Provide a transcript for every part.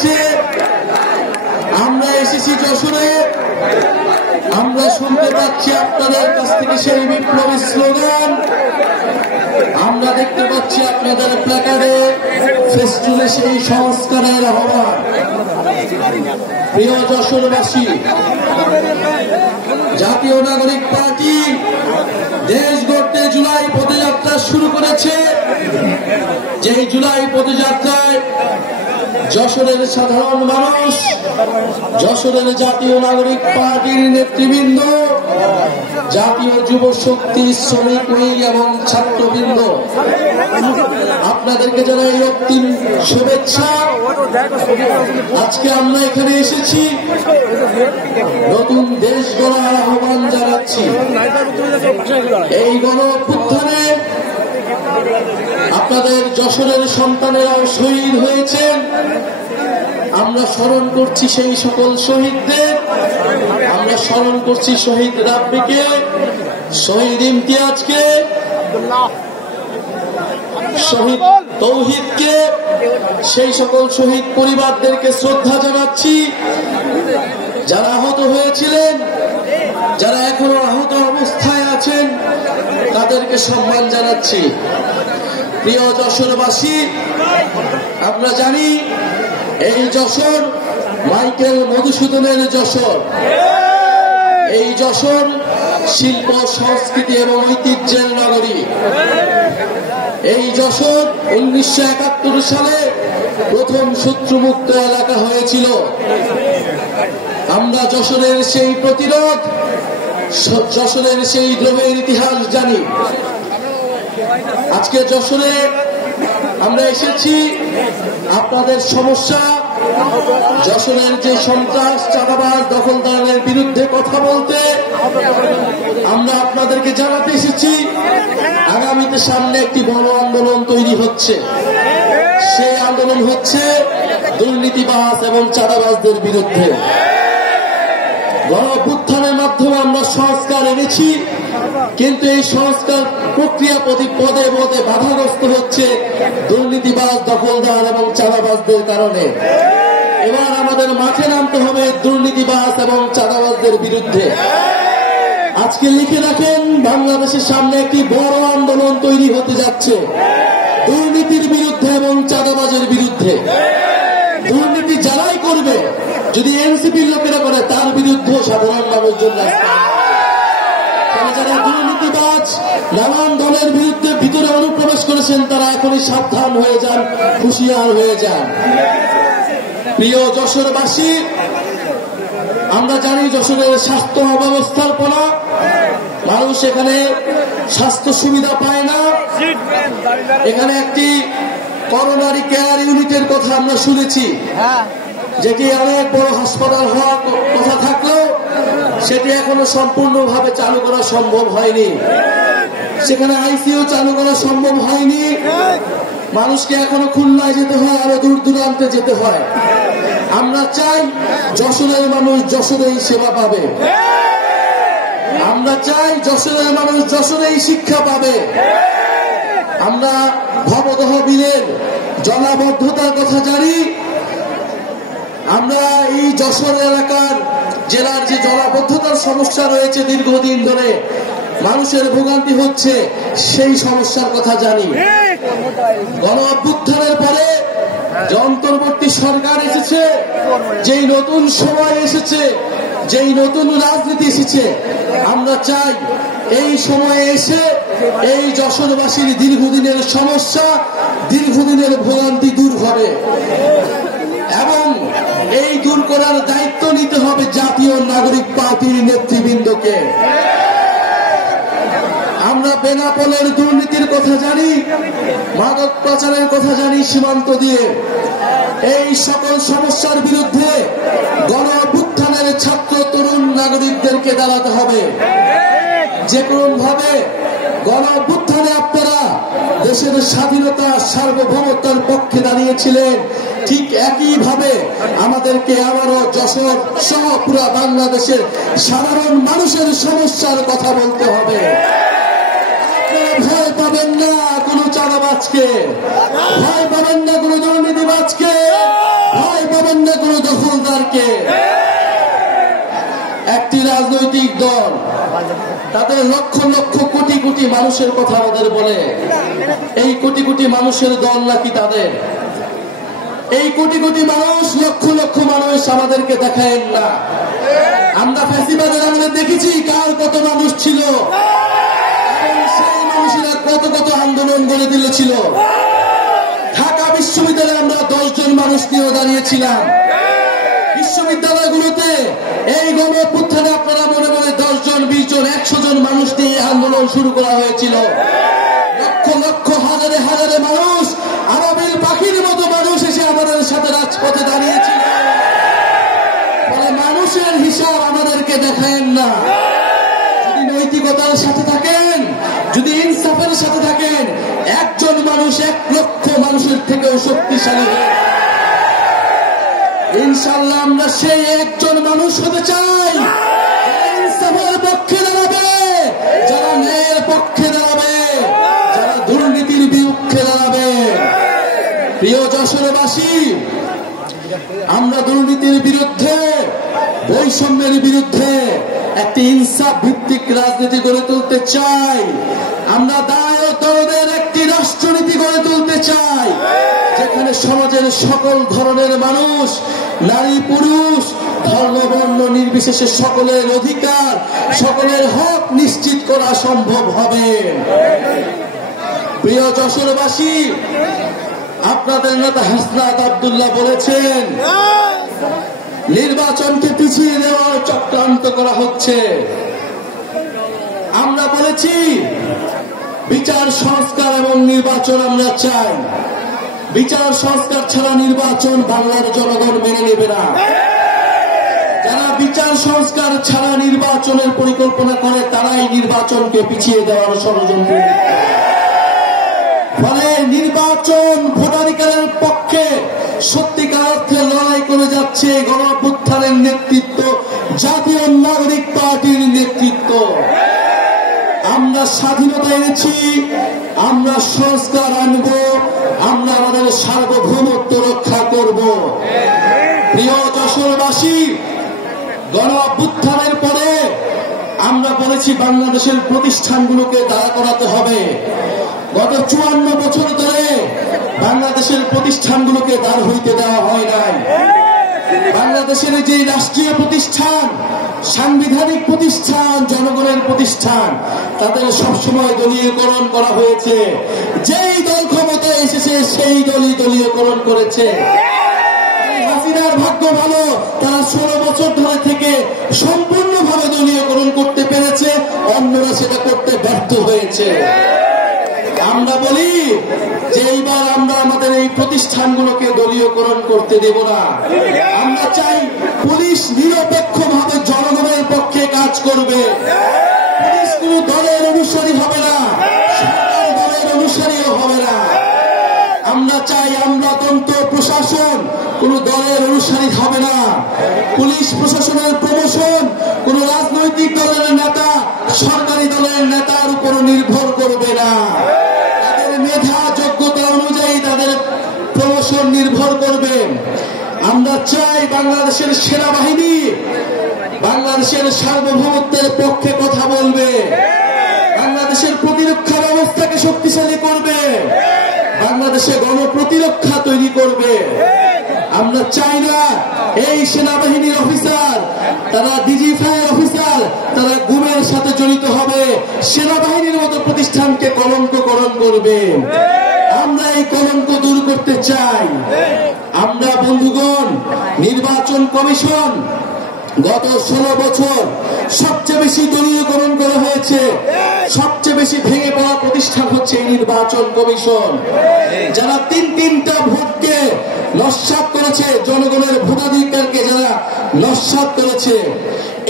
উদ্দেশ্যে আমরা এসেছি যশোরে। আমরা শুনতে পাচ্ছি আপনাদের কাছ থেকে সেই বিপ্লবী স্লোগান, আমরা দেখতে পাচ্ছি আপনাদের প্ল্যাকার্ডে ফেস্টুনে সেই সংস্কারের আহ্বান। প্রিয় যশোরবাসী, জাতীয় নাগরিক পার্টি দেশ গড়তে জুলাই পদযাত্রা শুরু করেছে। যেই জুলাই পদযাত্রায় যশোরের সাধারণ মানুষ, যশোরের জাতীয় নাগরিক পার্টির নেতৃবৃন্দ, জাতীয় যুব শক্তি, শ্রমিক লীগ এবং ছাত্রবৃন্দ, আপনাদেরকে জানাই অগ্রিম শুভেচ্ছা। আজকে আমরা এখানে এসেছি নতুন দেশ গড়ার আহ্বান জানাচ্ছি। এই গণ অভ্যুত্থানে আপনাদের যশোরের সন্তানেরাও শহীদ হয়েছেন। আমরা স্মরণ করছি সেই সকল শহীদদের। আমরা স্মরণ করছি শহীদ রাব্বিকে, শহীদ ইমতিয়াজকে, শহীদ তৌহিদকে, সেই সকল শহীদ পরিবারদেরকে শ্রদ্ধা জানাচ্ছি। যারা আহত হয়েছিলেন, যারা এখনো আহত অবস্থায় আছেন, তাদেরকে সম্মান জানাচ্ছি। প্রিয় যশোরবাসী, আমরা জানি এই যশোর মাইকেল মধুসূদনের যশোর। এই যশোর শিল্প, সংস্কৃতি এবং ঐতিহ্যের নগরী। এই যশোর 1971 সালে প্রথম শত্রুমুক্ত এলাকা হয়েছিল। আমরা যশোরের সেই প্রতিরোধ, যশোরের সেই দ্রোহের ইতিহাস জানি। আজকে যশোরে আমরা এসেছি আপনাদের সমস্যা, যশোরের যে সন্ত্রাস, চাঁদাবাজ, দখলদারের বিরুদ্ধে কথা বলতে। আমরা আপনাদেরকে জানাতে এসেছি আগামীতে সামনে একটি বড় আন্দোলন তৈরি হচ্ছে। সেই আন্দোলন হচ্ছে দুর্নীতিবাজ এবং চাঁদাবাজদের বিরুদ্ধে। গণ অভ্যুত্থানের মাধ্যমে আমরা সংস্কার এনেছি, কিন্তু এই সংস্কার প্রক্রিয়া পদে পদে বাধাগ্রস্ত হচ্ছে দুর্নীতিবাজ, দখলদার এবং চাঁদাবাজদের কারণে। এবার আমাদের মাঠে নামতে হবে দুর্নীতিবাজ এবং চাঁদাবাজদের বিরুদ্ধে। আজকে লিখে রাখেন, বাংলাদেশের সামনে একটি বড় আন্দোলন তৈরি হতে যাচ্ছে দুর্নীতির বিরুদ্ধে এবং চাঁদাবাজের বিরুদ্ধে। দুর্নীতি যারাই করবে, যদি এনসিপির লোকেরা করে, তার বিরুদ্ধে সাধারণ মানুষজন যারা দুর্নীতিবাজ, নানান দলের বিরুদ্ধে ভিতরে অনুপ্রবেশ করেছেন, তারা এখনই সাবধান হয়ে যান, হুঁশিয়ার হয়ে যান। প্রিয় যশোরবাসী, আমরা জানি যশোরের স্বাস্থ্য অব্যবস্থাপনা, মানুষ এখানে স্বাস্থ্য সুবিধা পায় না। এখানে একটি করোনারি কেয়ার ইউনিটের কথা আমরা শুনেছি, যেটি অনেক বড় হাসপাতাল হওয়ার কথা থাকলেও সেটি এখনো সম্পূর্ণভাবে চালু করা সম্ভব হয়নি। সেখানে আইসিইউ চালু করা সম্ভব হয়নি। মানুষকে এখনো খুলনায় যেতে হয়, আরো দূর দূরান্তে যেতে হয়। আমরা চাই যশোরের মানুষ যশোরেই সেবা পাবে। আমরা চাই যশোরের মানুষ যশোরেই শিক্ষা পাবে। আমরা ভবদহ বিলের জলাবদ্ধতার কথা জানি। আমরা এই যশোর এলাকার জেলার যে জলাবদ্ধতার সমস্যা রয়েছে দীর্ঘদিন ধরে, মানুষের ভোগান্তি হচ্ছে, সেই সমস্যার কথা জানি। গণ অভ্যুত্থানের পরে যে অন্তর্বর্তী সরকার এসেছে, যেই নতুন সময় এসেছে, যেই নতুন রাজনীতি এসেছে, আমরা চাই এই সময়ে এসে এই যশোরবাসীর দীর্ঘদিনের সমস্যা, দীর্ঘদিনের ভোগান্তি দূর হবে এবং এই দূর করার দায়িত্ব নিতে হবে জাতীয় নাগরিক পার্টির নেতৃবৃন্দকে। আমরা বেনাপোলের দুর্নীতির কথা জানি, মাদক পাচারের কথা জানি, সীমান্ত দিয়ে। এই সকল সমস্যার বিরুদ্ধে গণ অভ্যুত্থানের ছাত্র তরুণ নাগরিকদেরকে দাঁড়াতে হবে। যে কোনো ভাবে গণ অভ্যুত্থানে আপনারা দেশের স্বাধীনতা, সার্বভৌমত্বের পক্ষে দাঁড়িয়েছিলেন, ঠিক একইভাবে আমাদেরকে আবারও যশোর সহ পুরা বাংলাদেশের সাধারণ মানুষের সমস্যার কথা বলতে হবে। ভয় পাবেন না কোনো চাঁদাবাজকে, ভয় পাবেন না কোনো দুর্নীতিবাজকে, ভয় পাবেন পাবেন না কোন দখলদারকে। একটি রাজনৈতিক দল তাদের লক্ষ লক্ষ কোটি কোটি মানুষের কথা আমাদের বলে, এই কোটি কোটি মানুষের দল নাকি তাদের? এই কোটি কোটি মানুষ, লক্ষ লক্ষ মানুষ আমাদেরকে দেখায়েন না। আমরা ফ্যাসিবাদের আমলে দেখেছি কার কত মানুষ ছিল, সেই মানুষেরা কত কত আন্দোলন গড়ে দিয়েছিল। ঢাকা বিশ্ববিদ্যালয়ে আমরা 10 জন মানুষ নিয়ে দাঁড়িয়েছিলাম। বিশ্ববিদ্যালয়গুলোতে এই গণঅভ্যুত্থানে আপনারা মনে মনে 10 জন, 20 জন, 100 জন মানুষ নিয়ে আন্দোলন শুরু করা হয়েছিল। লক্ষ লক্ষ হাজারে হাজারে মানুষ, আরবের পাখির মতো মানুষ এসে আমাদের সাথে রাজপথে দাঁড়িয়েছিল। ফলে মানুষের হিসাব আমাদেরকে দেখায়েন না। যদি নৈতিকতার সাথে থাকেন, যদি ইনসাফের সাথে থাকেন, একজন মানুষ 1 লক্ষ মানুষের থেকেও শক্তিশালী। ইনশাআল্লাহ আমরা সেই একজন মানুষ হতে চাই, ইনসাফের পক্ষে দাঁড়াবে, যারা ন্যায়ের পক্ষে দাঁড়াবে, যারা দুর্নীতির বিরুদ্ধে দাঁড়াবে। প্রিয় যশোরবাসী, আমরা দুর্নীতির বিরুদ্ধে, বৈষম্যের বিরুদ্ধে একটি ইনসাফ ভিত্তিক রাজনীতি গড়ে তুলতে চাই। আমরা দায় ও দরদের একটি রাষ্ট্রনীতি গড়ে তুলতে চাই, যেখানে সমাজের সকল ধরনের মানুষ, নারী পুরুষ, ধর্ম বর্ণ নির্বিশেষে সকলের অধিকার, সকলের হক নিশ্চিত করা সম্ভব হবে। প্রিয় যশোরবাসী, আপনাদের নেতা হাসনাত আব্দুল্লাহ বলেছেন নির্বাচনকে পিছিয়ে দেওয়ার চক্রান্ত করা হচ্ছে। আমরা বলেছি বিচার সংস্কার এবং নির্বাচন আমরা চাই। বিচার সংস্কার ছাড়া নির্বাচন বাংলার জনগণ মেনে নেবে না। যারা বিচার সংস্কার ছাড়া নির্বাচনের পরিকল্পনা করে তারাই নির্বাচনকে পিছিয়ে দেওয়ার ষড়যন্ত্র। ফলে নির্বাচন ভোটাধিকারের পক্ষে সত্যিকার অর্থে লড়াই করে যাচ্ছে গণঅভ্যুত্থানের নেতৃত্ব, জাতীয় নাগরিক পার্টির নেতৃত্ব। আমরা স্বাধীনতা এনেছি, আমরা সংস্কার আনব, আমরা আমাদের সার্বভৌমত্ব রক্ষা করব। প্রিয় যশোরবাসী, গণঅভ্যুত্থানের পরে আমরা বলেছি বাংলাদেশের প্রতিষ্ঠানগুলোকে দাঁড়া করাতে হবে। গত 54 বছর ধরে বাংলাদেশের প্রতিষ্ঠানগুলোকে দাঁড় হইতে দেওয়া হয় নাই। বাংলাদেশের যে রাষ্ট্রীয় প্রতিষ্ঠান, সাংবিধানিক প্রতিষ্ঠান, জনগণের প্রতিষ্ঠান, তাদের সবসময় দলীয়করণ করা হয়েছে। যেই দল ক্ষমতায় এসেছে সেই দলই দলীয়করণ করেছে। হাসিনার ভাগ্য ভালো, তারা 16 বছর ধরে থেকে সম্পূর্ণভাবে দলীয়করণ করতে পেরেছে, অন্যরা সেটা করতে ব্যর্থ হয়েছে। আমরা বলি যে এইবার আমরা আমাদের এই প্রতিষ্ঠানগুলোকে দলীয়করণ করতে দেব না। আমরা চাই পুলিশ নিরপেক্ষভাবে জনগণের পক্ষে কাজ করবে। পুলিশ কোন দলের অনুসারী হবে না, সরকার দলের অনুসারীও হবে না। আমরা চাই আমলাতন্ত্র প্রশাসন কোন দলের অনুসারী হবে না। পুলিশ প্রশাসনের প্রমোশন কোন রাজনৈতিক দলের নেতা, সরকারি দলের নেতার উপর নির্ভর করবে না। তাদের মেধা যোগ্যতা অনুযায়ী তাদের প্রমোশন নির্ভর করবে। আমরা চাই বাংলাদেশের সেনাবাহিনী বাংলাদেশের সার্বভৌমত্বের পক্ষে কথা বলবে, বাংলাদেশের প্রতিরক্ষা ব্যবস্থাকে শক্তিশালী করবে, বাংলাদেশে গণপ্রতিরক্ষা তৈরি করবে। আমরা চাই না এই সেনাবাহিনীর অফিসার, তারা ডিজিফাই অফিসার, তারা গুমের সাথে জড়িত হবে, সেনাবাহিনীর মতো প্রতিষ্ঠানকে কলঙ্ককরণ করবে। আমরা এই কলঙ্ক দূর করতে চাই। আমরা বন্ধুগণ, নির্বাচন কমিশন গত 16 বছর সবচেয়ে বেশি দলীয়করণ করা হয়েছে। সবচেয়ে বেশি ভেঙে পড়া প্রতিষ্ঠান হচ্ছে এই নির্বাচন কমিশন, যারা তিনটা ভোটকে নস্যাৎ করেছে, জনগণের ভোটাধিকারকে যারা নস্যাৎ করেছে।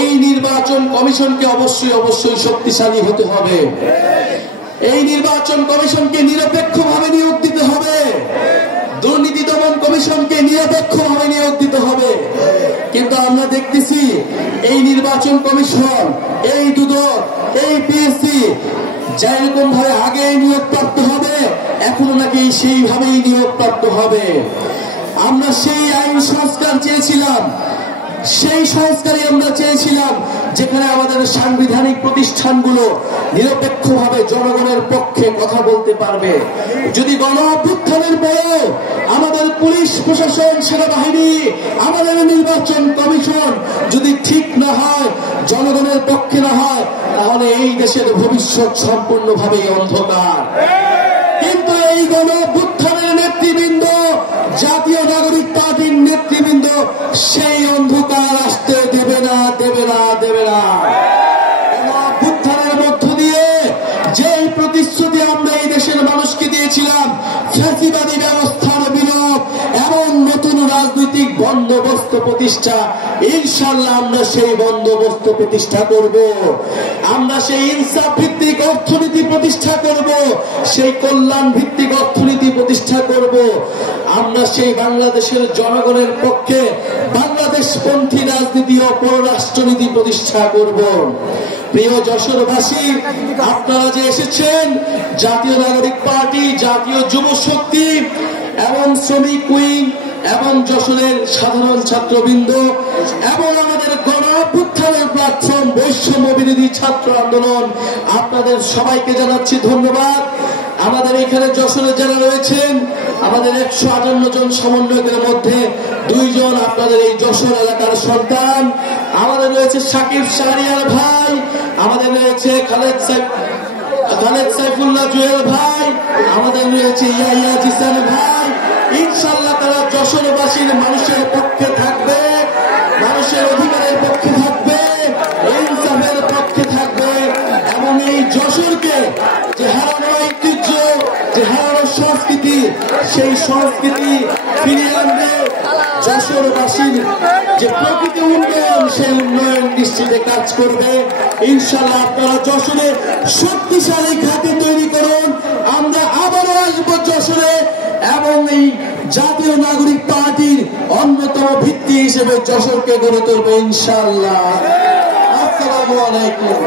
এই নির্বাচন কমিশনকে অবশ্যই শক্তিশালী হতে হবে। এই নির্বাচন কমিশনকে নিরপেক্ষভাবে নিয়োগ দিতে হবে। দুর্নীতি দমন কমিশনকে নিরপেক্ষভাবে নিয়োগ দিতে হবে। কিন্তু আমরা দেখতেছি এই নির্বাচন কমিশন, এই দুদক, এই পিএসসি যেরকম ভাবে আগে নিয়োগপ্রাপ্ত হবে, এখনো নাকি সেইভাবেই নিয়োগপ্রাপ্ত হবে। আমরা সেই আইন সংস্কার সংস্কার চেয়েছিলাম, সেই সংস্কারই আমরা চেয়েছিলাম যেখানে আমাদের সাংবিধানিক প্রতিষ্ঠানগুলো নিরপেক্ষভাবে জনগণের পক্ষে কথা বলতে পারবে। যদি গণ অভ্যুত্থানের পরেও আমাদের পুলিশ প্রশাসন, সেনাবাহিনী, আমাদের নির্বাচন কমিশন যদি ঠিক না হয়, জনগণের পক্ষে না হয়, তাহলে এই দেশের ভবিষ্যৎ সম্পূর্ণভাবে অন্ধকার। কিন্তু এই গণ অভ্যুত্থানের নেতৃবৃন্দ, জাতীয় নাগরিক পার্টির নেতৃবৃন্দ সেই অন্ধকার আসতে দেবে না, দেবে না, দেবে না। গণ অভ্যুত্থানের মধ্য দিয়ে যেই প্রতিশ্রুতি আমরা এই দেশের মানুষকে দিয়েছিলাম, ফ্যাসিবাদী ব্যবস্থার বিলোপ, এমন নতুন রাজনৈতিক বন্দোবস্ত প্রতিষ্ঠা, ইনশাআল্লাহ আমরা সেই বন্দোবস্ত প্রতিষ্ঠা করব। আমরা সেই ইনসাফ ভিত্তিক অর্থনীতি প্রতিষ্ঠা করব, সেই কল্যাণ ভিত্তিক অর্থনীতি প্রতিষ্ঠা করব। আমরা সেই বাংলাদেশের জনগণের পক্ষে বাংলাদেশপন্থী রাজনীতি ও পররাষ্ট্রনীতি প্রতিষ্ঠা করব। প্রিয় যশোরবাসী, আপনারা যে এসেছেন, জাতীয় নাগরিক পার্টি, জাতীয় যুব শক্তি এবং শ্রমিক উইং এবং যশোরের সাধারণ ছাত্রবৃন্দ এবং আমাদের গণ অভ্যুত্থানের প্ল্যাটফর্ম বৈষম্য বিরোধী ছাত্র আন্দোলন, আপনাদের সবাইকে জানাচ্ছি ধন্যবাদ। আমাদের এখানে যশোরে যারা রয়েছেন, আমাদের 158 জন সমন্বয়কের মধ্যে 2 জন আপনাদের এই যশোর এলাকার সন্তান। আমাদের রয়েছে সাকিব শাহরিয়ার ভাই, আমাদের রয়েছে খালেদ সাইফুল্লাহ জুয়েল ভাই, আমাদের রয়েছে ইয়াহিয়া জিসান ভাই। ইনশাআল্লাহ তারা যশোরবাসীর মানুষের পক্ষে থাকবে, মানুষের অধিকারের পক্ষে থাকবে, ইনসাফের পক্ষে থাকবে এবং এই যশোরকে যে হারানো ঐতিহ্য, যে হারানো সংস্কৃতি, সেই সংস্কৃতি ফিরিয়ে আনবে। যশোরবাসীর যে প্রকৃতি উন্নয়ন, সেই উন্নয়ন নিশ্চিতে কাজ করবে। ইনশাআল্লাহ আপনারা যশোরে শক্তিশালী ঘাঁটি তৈরি করুন। আমরা আবারও আসবো যশোরে এবং এই জাতীয় নাগরিক পার্টির অন্যতম ভিত্তি হিসেবে যশোরকে গড়ে তুলবো ইনশাআল্লাহ। আসসালামু আলাইকুম।